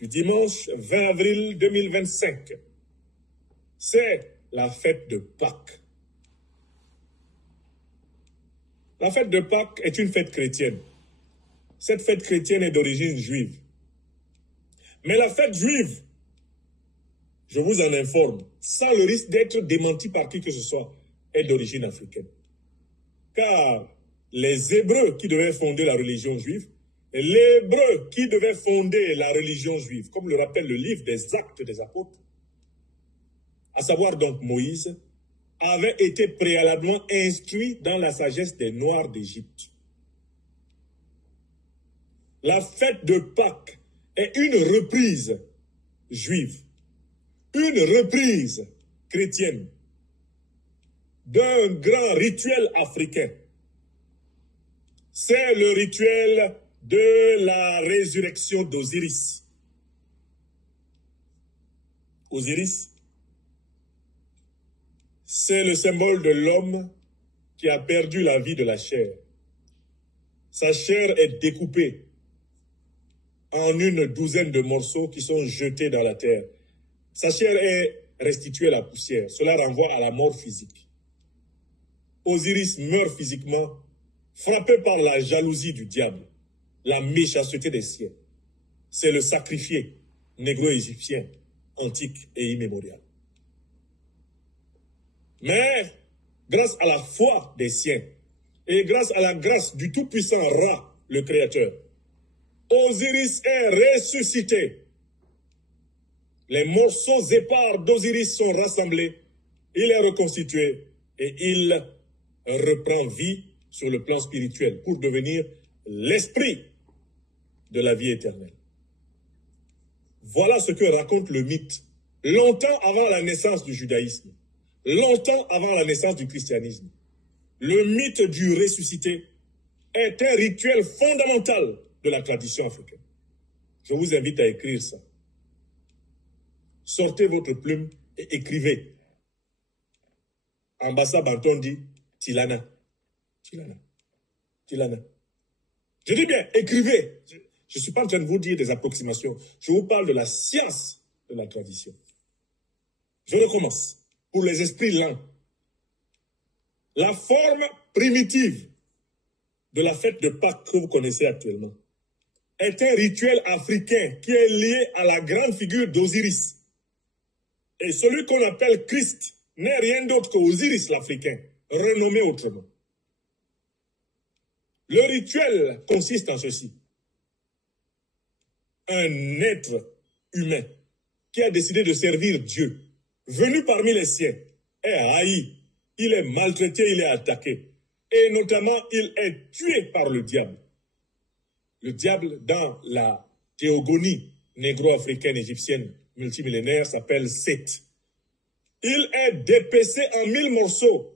du dimanche 20 avril 2025. C'est la fête de Pâques. La fête de Pâques est une fête chrétienne. Cette fête chrétienne est d'origine juive. Mais la fête juive, je vous en informe, sans le risque d'être démenti par qui que ce soit, est d'origine africaine. Car les Hébreux qui devaient fonder la religion juive, l'Hébreu qui devait fonder la religion juive, comme le rappelle le livre des Actes des Apôtres, à savoir donc Moïse, avait été préalablement instruit dans la sagesse des Noirs d'Égypte. La fête de Pâques est une reprise juive, une reprise chrétienne d'un grand rituel africain. C'est le rituel de la résurrection d'Osiris. Osiris, c'est le symbole de l'homme qui a perdu la vie de la chair. Sa chair est découpée en une douzaine de morceaux qui sont jetés dans la terre. Sa chair est restituée à la poussière. Cela renvoie à la mort physique. Osiris meurt physiquement, frappé par la jalousie du diable, la méchanceté des siens. C'est le sacrifié négro-égyptien, antique et immémorial. Mais, grâce à la foi des siens et grâce à la grâce du tout-puissant Ra, le Créateur, Osiris est ressuscité. Les morceaux épars d'Osiris sont rassemblés, il est reconstitué et il reprend vie sur le plan spirituel pour devenir l'esprit de la vie éternelle. Voilà ce que raconte le mythe, longtemps avant la naissance du judaïsme, longtemps avant la naissance du christianisme. Le mythe du ressuscité est un rituel fondamental de la tradition africaine. Je vous invite à écrire ça. Sortez votre plume et écrivez. Ambassa Banton dit Tilana. Tilana. Tilana. Je dis bien, écrivez. Je ne suis pas en train de vous dire des approximations. Je vous parle de la science de la tradition. Je recommence. Pour les esprits lents. La forme primitive de la fête de Pâques que vous connaissez actuellement est un rituel africain qui est lié à la grande figure d'Osiris. Et celui qu'on appelle Christ n'est rien d'autre qu'Osiris l'Africain, renommé autrement. Le rituel consiste en ceci. Un être humain qui a décidé de servir Dieu, venu parmi les siens, est haï, il est maltraité, il est attaqué. Et notamment, il est tué par le diable. Le diable, dans la théogonie négro-africaine égyptienne multimillénaire, s'appelle Seth. Il est dépecé en 1000 morceaux.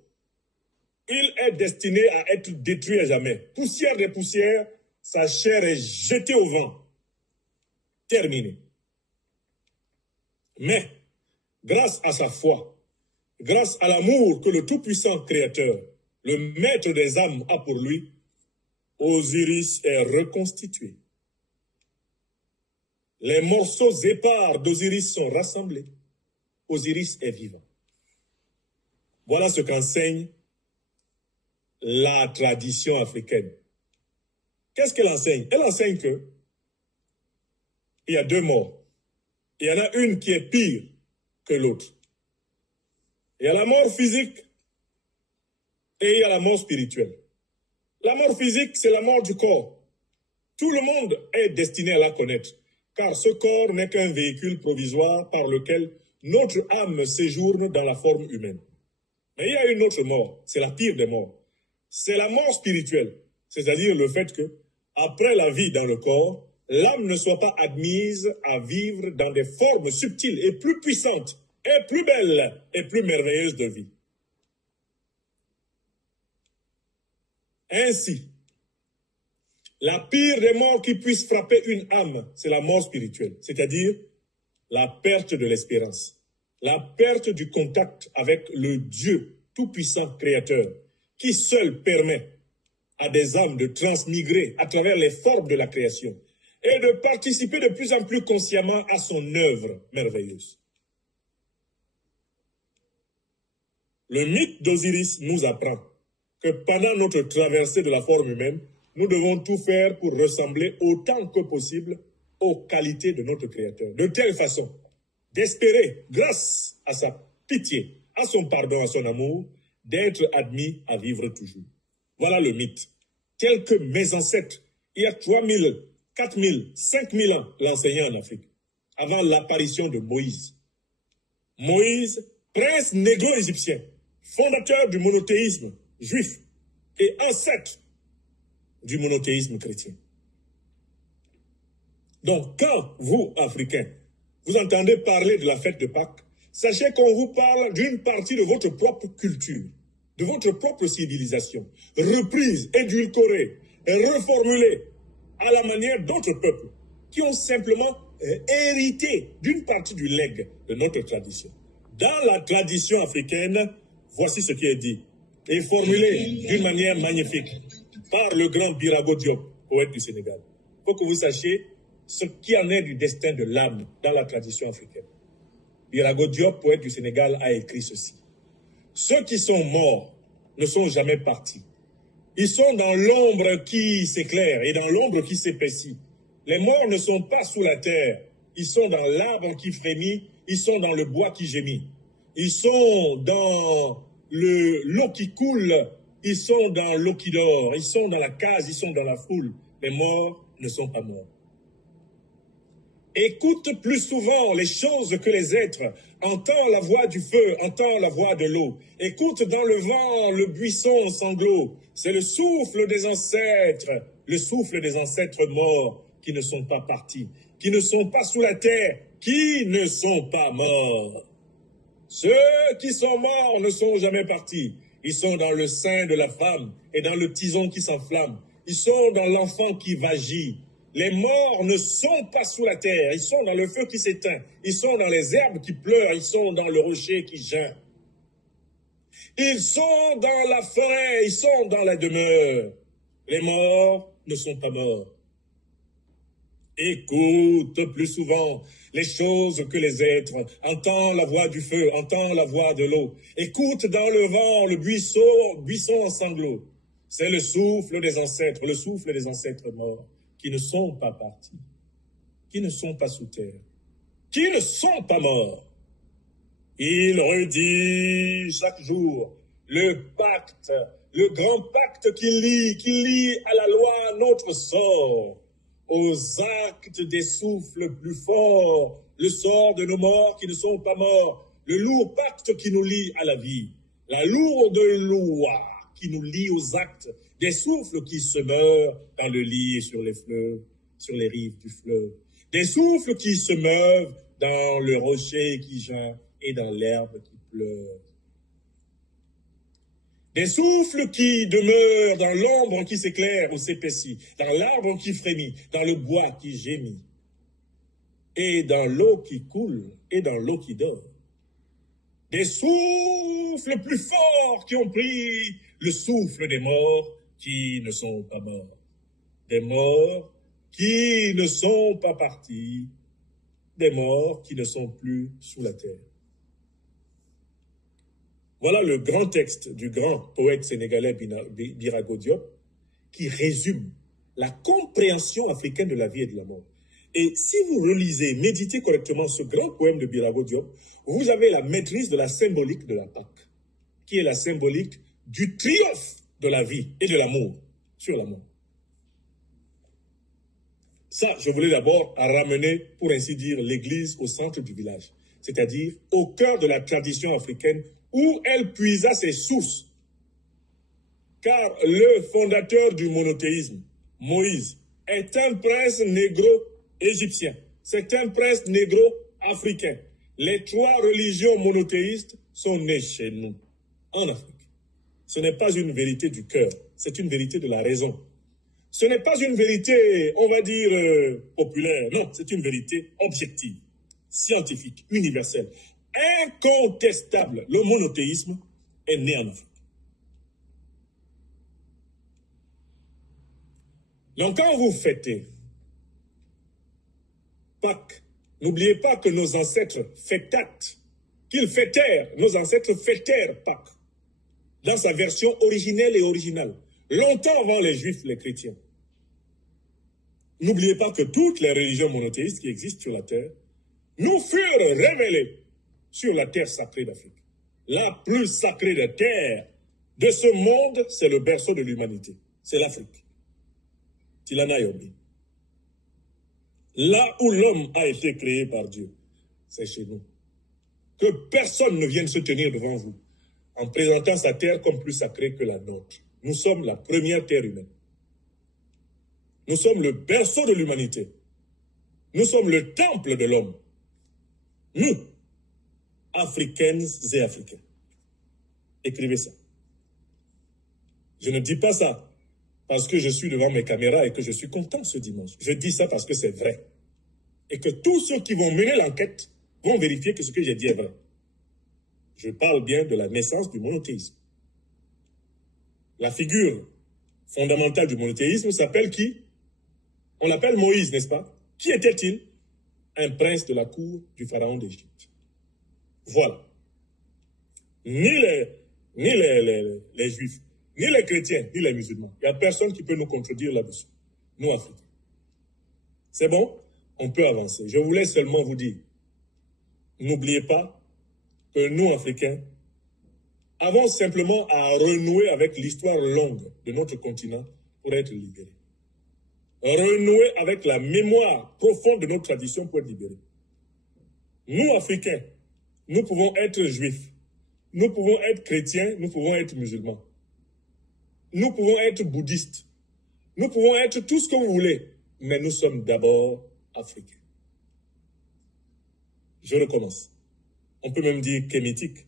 Il est destiné à être détruit à jamais. Poussière des poussières, sa chair est jetée au vent. Terminé. Mais, grâce à sa foi, grâce à l'amour que le tout-puissant Créateur, le maître des âmes, a pour lui, Osiris est reconstitué. Les morceaux épars d'Osiris sont rassemblés. Osiris est vivant. Voilà ce qu'enseigne la tradition africaine. Qu'est-ce qu'elle enseigne? Elle enseigne que il y a deux morts. Il y en a une qui est pire que l'autre. Il y a la mort physique et il y a la mort spirituelle. La mort physique, c'est la mort du corps. Tout le monde est destiné à la connaître, car ce corps n'est qu'un véhicule provisoire par lequel notre âme séjourne dans la forme humaine. Mais il y a une autre mort, c'est la pire des morts. C'est la mort spirituelle, c'est-à-dire le fait que, après la vie dans le corps, l'âme ne soit pas admise à vivre dans des formes subtiles et plus puissantes, et plus belles et plus merveilleuses de vie. Ainsi, la pire des morts qui puisse frapper une âme, c'est la mort spirituelle, c'est-à-dire la perte de l'espérance, la perte du contact avec le Dieu tout-puissant créateur, qui seul permet à des âmes de transmigrer à travers les formes de la création et de participer de plus en plus consciemment à son œuvre merveilleuse. Le mythe d'Osiris nous apprend que pendant notre traversée de la forme humaine, nous devons tout faire pour ressembler autant que possible aux qualités de notre Créateur, de telle façon d'espérer, grâce à sa pitié, à son pardon, à son amour, d'être admis à vivre toujours. Voilà le mythe, tel que mes ancêtres, il y a 3000, 4000, 5000 ans, l'enseignaient en Afrique, avant l'apparition de Moïse. Moïse, prince négro-égyptien, fondateur du monothéisme juif et ancêtre du monothéisme chrétien. Donc, quand vous, Africains, vous entendez parler de la fête de Pâques, sachez qu'on vous parle d'une partie de votre propre culture, de votre propre civilisation, reprise, édulcorée et reformulée à la manière d'autres peuples qui ont simplement hérité d'une partie du legs de notre tradition. Dans la tradition africaine, voici ce qui est dit, et formulé d'une manière magnifique par le grand Birago Diop, poète du Sénégal. Il faut que vous sachiez ce qui en est du destin de l'âme dans la tradition africaine. Birago Diop, poète du Sénégal, a écrit ceci. Ceux qui sont morts ne sont jamais partis. Ils sont dans l'ombre qui s'éclaire et dans l'ombre qui s'épaissit. Les morts ne sont pas sous la terre. Ils sont dans l'arbre qui frémit. Ils sont dans le bois qui gémit. Ils sont dans l'eau qui coule. Ils sont dans l'eau qui dort. Ils sont dans la case. Ils sont dans la foule. Les morts ne sont pas morts. Écoute plus souvent les choses que les êtres. Entends la voix du feu, entends la voix de l'eau. Écoute dans le vent le buisson sanglot. C'est le souffle des ancêtres morts qui ne sont pas partis, qui ne sont pas sous la terre, qui ne sont pas morts. Ceux qui sont morts ne sont jamais partis. Ils sont dans le sein de la femme et dans le tison qui s'enflamme. Ils sont dans l'enfant qui vagit. Les morts ne sont pas sous la terre, ils sont dans le feu qui s'éteint, ils sont dans les herbes qui pleurent, ils sont dans le rocher qui geint. Ils sont dans la forêt, ils sont dans la demeure. Les morts ne sont pas morts. Écoute plus souvent les choses que les êtres. Entends la voix du feu, entends la voix de l'eau. Écoute dans le vent le buisson en sanglots. C'est le souffle des ancêtres morts, qui ne sont pas partis, qui ne sont pas sous terre, qui ne sont pas morts. Il redit chaque jour le pacte, le grand pacte qui lie à la loi notre sort, aux actes des souffles plus forts, le sort de nos morts qui ne sont pas morts, le lourd pacte qui nous lie à la vie, la lourde loi qui nous lie aux actes des souffles qui se meurent dans le lit et sur les fleuves, sur les rives du fleuve. Des souffles qui se meuvent dans le rocher qui geint et dans l'herbe qui pleure. Des souffles qui demeurent dans l'ombre qui s'éclaire ou s'épaissit, dans l'arbre qui frémit, dans le bois qui gémit, et dans l'eau qui coule et dans l'eau qui dort. Des souffles plus forts qui ont pris le souffle des morts qui ne sont pas morts. Des morts qui ne sont pas partis. Des morts qui ne sont plus sous la terre. Voilà le grand texte du grand poète sénégalais Birago Diop qui résume la compréhension africaine de la vie et de la mort. Et si vous relisez, méditez correctement ce grand poème de Birago Diop, vous avez la maîtrise de la symbolique de la Pâque, qui est la symbolique du triomphe de la vie et de l'amour sur la mort. Ça, je voulais d'abord ramener, pour ainsi dire, l'Église au centre du village, c'est-à-dire au cœur de la tradition africaine où elle puisa ses sources. Car le fondateur du monothéisme, Moïse, est un prince négro-égyptien. C'est un prince négro-africain. Les trois religions monothéistes sont nées chez nous, en Afrique. Ce n'est pas une vérité du cœur, c'est une vérité de la raison. Ce n'est pas une vérité, on va dire, populaire. Non, c'est une vérité objective, scientifique, universelle. Incontestable, le monothéisme est né en Afrique. Donc quand vous fêtez Pâques. N'oubliez pas que nos ancêtres fêtatent, qu'ils fêtèrent, nos ancêtres fêtèrent Pâques, dans sa version originelle et originale, longtemps avant les Juifs, les chrétiens. N'oubliez pas que toutes les religions monothéistes qui existent sur la terre nous furent révélées sur la terre sacrée d'Afrique. La plus sacrée des terres de ce monde, c'est le berceau de l'humanité. C'est l'Afrique. Tilana Yobi. Là où l'homme a été créé par Dieu, c'est chez nous. Que personne ne vienne se tenir devant vous en présentant sa terre comme plus sacrée que la nôtre. Nous sommes la première terre humaine. Nous sommes le berceau de l'humanité. Nous sommes le temple de l'homme. Nous, Africaines et Africains. Écrivez ça. Je ne dis pas ça parce que je suis devant mes caméras et que je suis content ce dimanche. Je dis ça parce que c'est vrai. Et que tous ceux qui vont mener l'enquête vont vérifier que ce que j'ai dit est vrai. Je parle bien de la naissance du monothéisme. La figure fondamentale du monothéisme s'appelle qui? On l'appelle Moïse, n'est-ce pas? Qui était-il? Un prince de la cour du pharaon d'Égypte. Voilà. Ni les juifs, ni les chrétiens, ni les musulmans. Il n'y a personne qui peut nous contredire là-dessus. Nous, Africains. C'est bon? On peut avancer. Je voulais seulement vous dire, n'oubliez pas que nous, Africains, avons simplement à renouer avec l'histoire longue de notre continent pour être libérés. Renouer avec la mémoire profonde de notre tradition pour être libérés. Nous, Africains, nous pouvons être juifs, nous pouvons être chrétiens, nous pouvons être musulmans. Nous pouvons être bouddhistes, nous pouvons être tout ce que vous voulez, mais nous sommes d'abord africains. Je recommence. On peut même dire kémétique.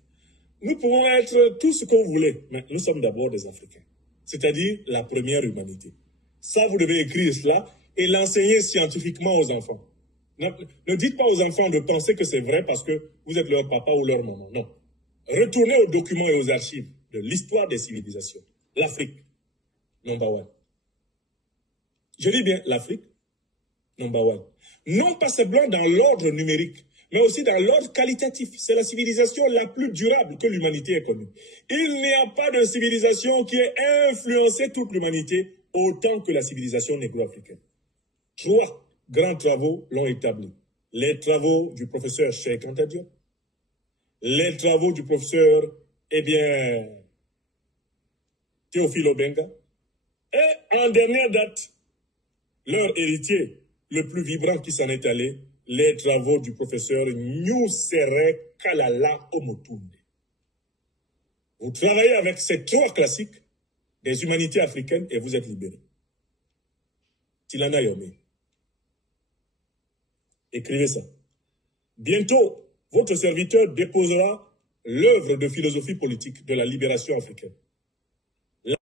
Nous pouvons être tout ce que vous voulez, mais nous sommes d'abord des Africains. C'est-à-dire la première humanité. Ça, vous devez écrire cela et l'enseigner scientifiquement aux enfants. Ne dites pas aux enfants de penser que c'est vrai parce que vous êtes leur papa ou leur maman. Non. Retournez aux documents et aux archives de l'histoire des civilisations. L'Afrique, number one. Je dis bien l'Afrique, number one. Non pas seulement dans l'ordre numérique, mais aussi dans l'ordre qualitatif. C'est la civilisation la plus durable que l'humanité ait connue. Il n'y a pas de civilisation qui ait influencé toute l'humanité autant que la civilisation négro-africaine. 3 grands travaux l'ont établi. Les travaux du professeur Cheikh Anta Diop, les travaux du professeur, Théophile Obenga, et en dernière date, leur héritier, le plus vibrant qui s'en est allé, les travaux du professeur Nusere Kalala Omotunde. Vous travaillez avec ces 3 classiques des humanités africaines et vous êtes libérés. Tilana Yome. Écrivez ça. Bientôt, votre serviteur déposera l'œuvre de philosophie politique de la libération africaine.